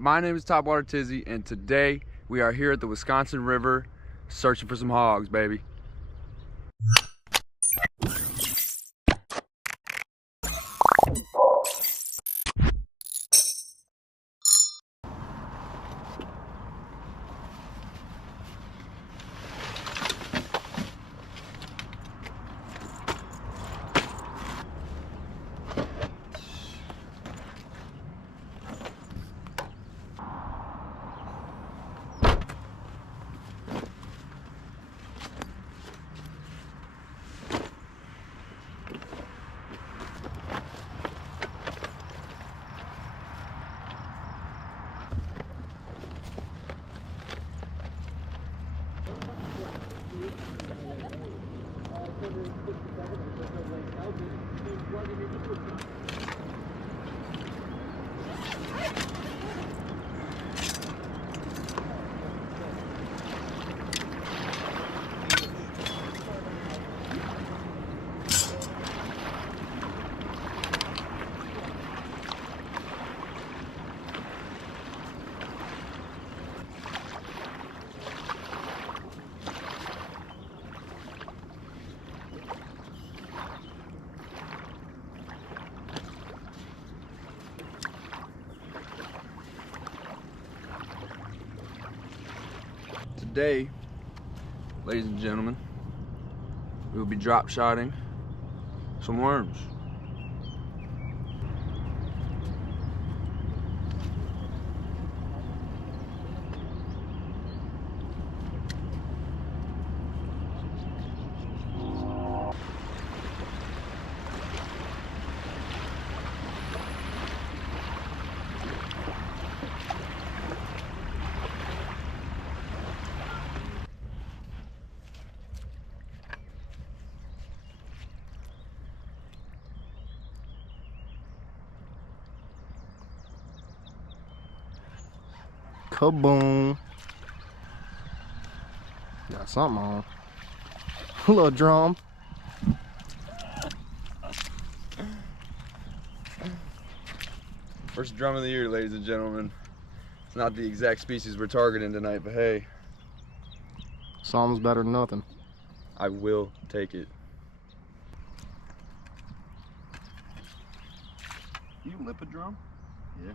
My name is Topwater Tizzy, and today we are here at the Wisconsin River searching for some hogs, baby. Today, ladies and gentlemen, we will be drop shotting some worms. Kaboom. Got something on. A little drum. First drum of the year, ladies and gentlemen. It's not the exact species we're targeting tonight, but hey, Something's better than nothing. I will take it. You lip a drum? Yeah.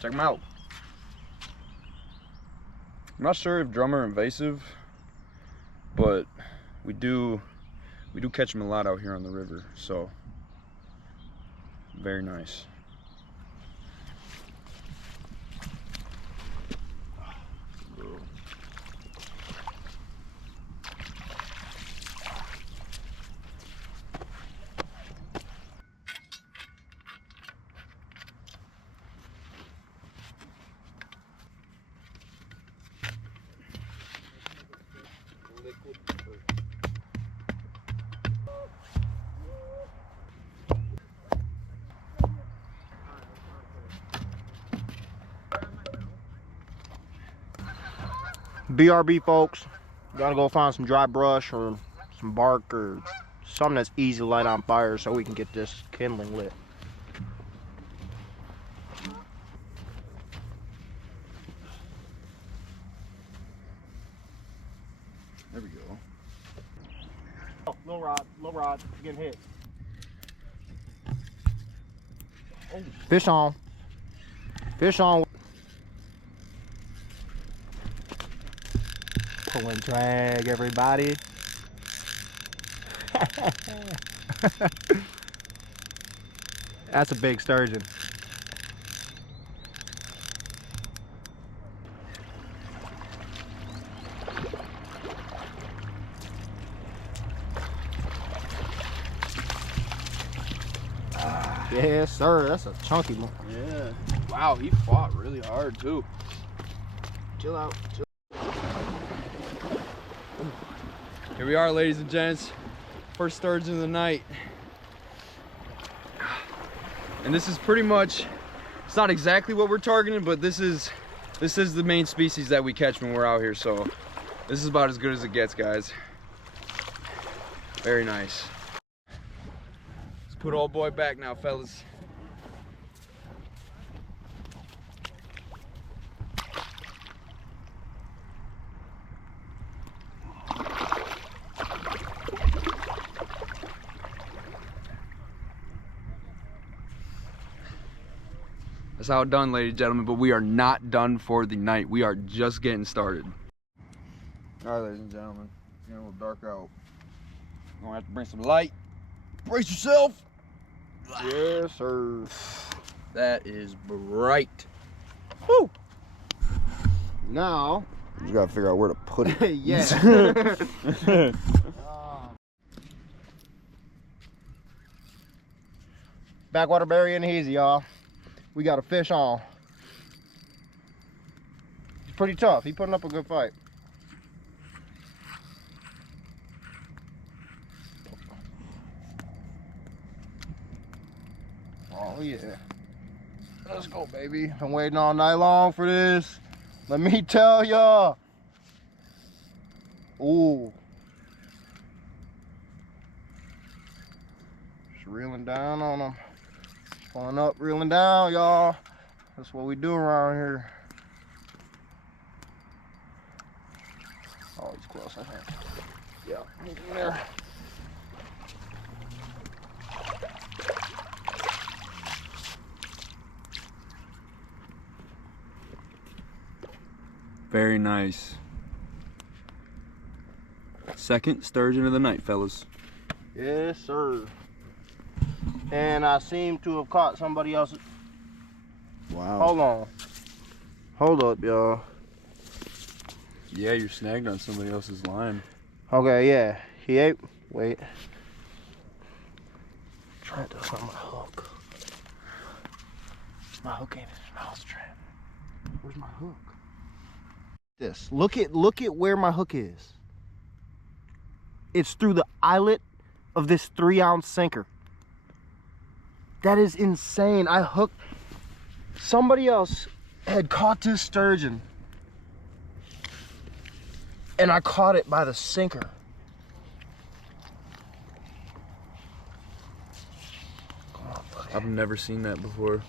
Check them out. I'm not sure if drum are invasive, but we do catch them a lot out here on the river, so very nice. BRB, folks. Gotta go find some dry brush or some bark or something that's easy to light on fire so we can get this kindling lit. There we go. Oh, low rod, getting hit. Oh. Fish on. Fish on. Pull and drag, everybody. That's a big sturgeon. Yes, sir. That's a chunky one. Yeah. Wow, he fought really hard too. Chill out. Chill. Here we are, ladies and gents. First sturgeon of the night. And this is pretty much, it's not exactly what we're targeting, but this is the main species that we catch when we're out here, so this is about as good as it gets, guys. Very nice. Let's put old boy back now, fellas. That's how it's done, ladies and gentlemen, but we are not done for the night. We are just getting started. All right, ladies and gentlemen, it's getting a little dark out. I'm gonna have to bring some light. Brace yourself. Yes, sir. That is bright. Woo! Now, You just gotta figure out where to put it. yeah. Backwater Barry and Easy, y'all. We got a fish on. He's pretty tough. He's putting up a good fight. Oh yeah. Let's go, baby. Been waiting all night long for this. Let me tell y'all. Ooh. Just reeling down on them. Pulling up, reeling down, y'all. That's what we do around here. Oh, he's close, I think. Yeah, he's in there. Very nice. Second sturgeon of the night, fellas. Yes, sir. And I seem to have caught somebody else's. Wow. Hold on. Hold up, y'all. Yeah, you're snagged on somebody else's line. Okay, yeah. He ate. Wait. I'm trying to find my hook. My hook ain't in his mouse trap. Where's my hook? This. Look at where my hook is. It's through the eyelet of this 3-ounce sinker. That is insane. I hooked. Somebody else had caught this sturgeon, and I caught it by the sinker. Come on, buddy. I've never seen that before.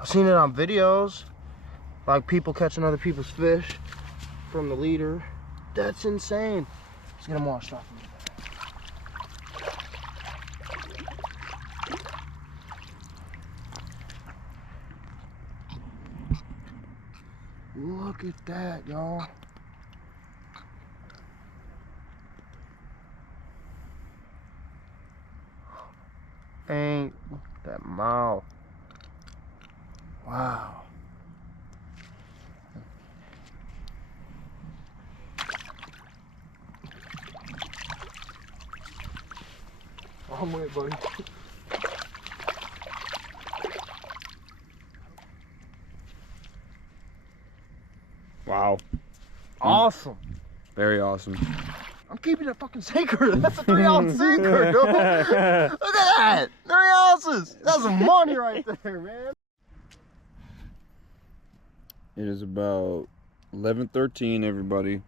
I've seen it on videos, like people catching other people's fish from the leader. That's insane. Let's get them washed off. Look at that, y'all. Ain't that mouth. Wow. I'm with it, buddy. Wow. Awesome. Very awesome. I'm keeping that fucking sinker. That's a 3-ounce sinker, dude. Look at that. 3 ounces. That's some money right there, man. It is about 11:13, everybody.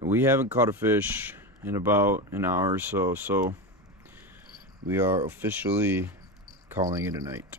And we haven't caught a fish in about an hour or so, so we are officially calling it a night.